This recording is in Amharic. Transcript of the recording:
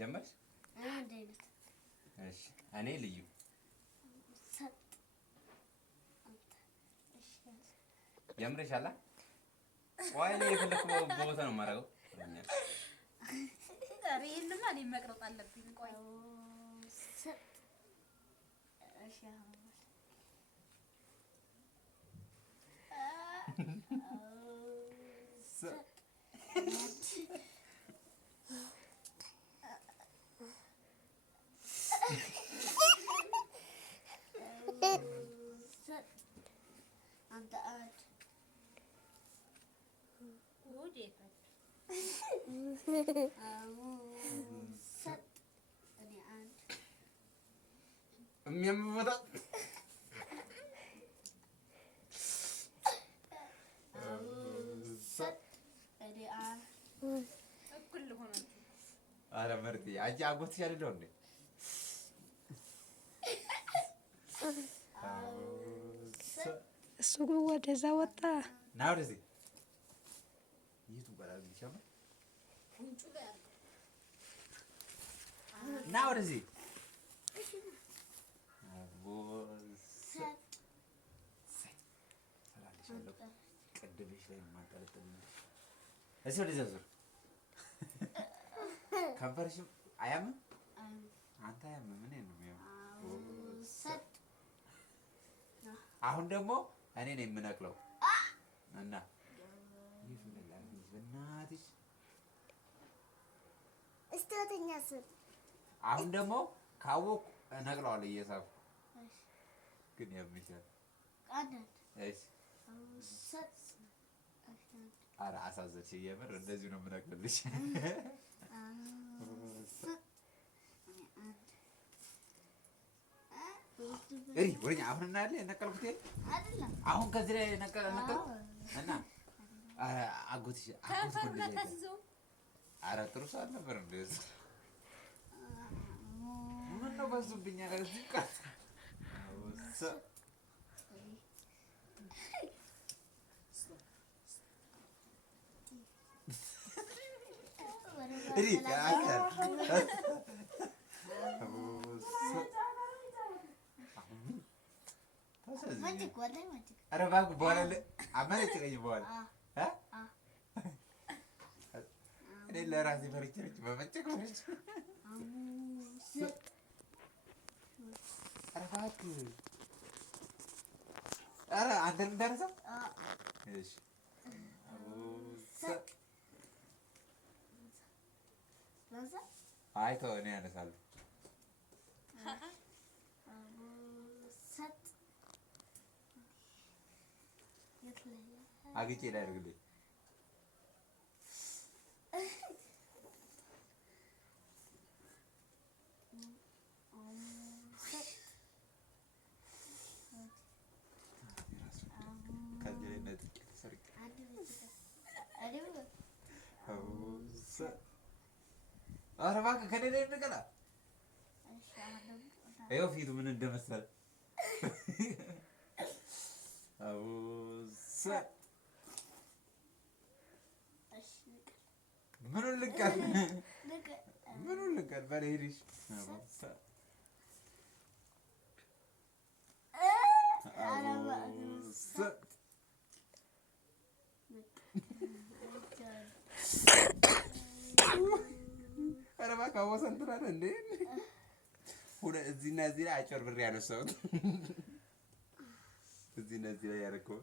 ጀመርሽ? አንድ አይነት እሺ እኔ ልዩ ሰጥ ጀምረሻላ? ቆይ እኔ የፈለኩት ቦታ ነው የማደርገው። ዛሬ ይሄንማ እኔ መቅረጥ አለብኝ። ቆይ ሰጥ እሺ ኧረ መርጤ አንቺ አጎትሽ አይደለሁ እንዴ? እሱ ግን ወደዛ ወጣ። ና ወደዚህ የቱ ጋር ይሻማ? ና ወደዚህ ቅድምሽ ላይ የማንጠለጥልልሽ እስኪ ወደዚያ ዙር። ከንፈርሽም አያምም? አንተ አያምም። ምን ነው የሚያምም? አሁን ደግሞ እኔ ነኝ የምነቅለው እና በእናትሽ እስቲ ወተኛ ስል አሁን ደግሞ ካወኩ እነቅለዋለሁ እየሳብኩ ግን ያምሻል። እሺ ኧረ አሳዘንሽ። የምር እንደዚሁ ነው የምነቅልልሽ። ወደኛ አሁን እናያለን። የነቀልኩት አይደለም አሁን ከዚህ ላይ ነቀልኩ እና አጎትሽ ኧረ ጥሩ ሰዓት ነበር። እንደዚህ ምነው በዙብኛል እዚህ ጋር ኧረ እባክህ በኋላ አመነጭቀኝ በኋላ እኔ ለራሴ ፈርቼ ነች በመጨቅ ሆነች። ኧረ እባክህ ኧረ አንተን እንዳረሳው እሺ አይ ተው እኔ አነሳለሁ። አግጬ ላይ አድርግልኝ። ከዚህ ላይ ነጥቄ ተሰርቄ ኧረ እባክህ ከእኔ ላይ እንደገና ይኸው ፊቱ ምን እንደመሰለ ምኑን ልቀር ምኑን ልቀር በለው ሂድሽ ኧረ እባክህ አወሰን ትላለህ እንዴ? እዚህና እዚህ ላይ አጭበርብሬ ያነሳሁት እዚህና እዚህ ላይ ያደረገው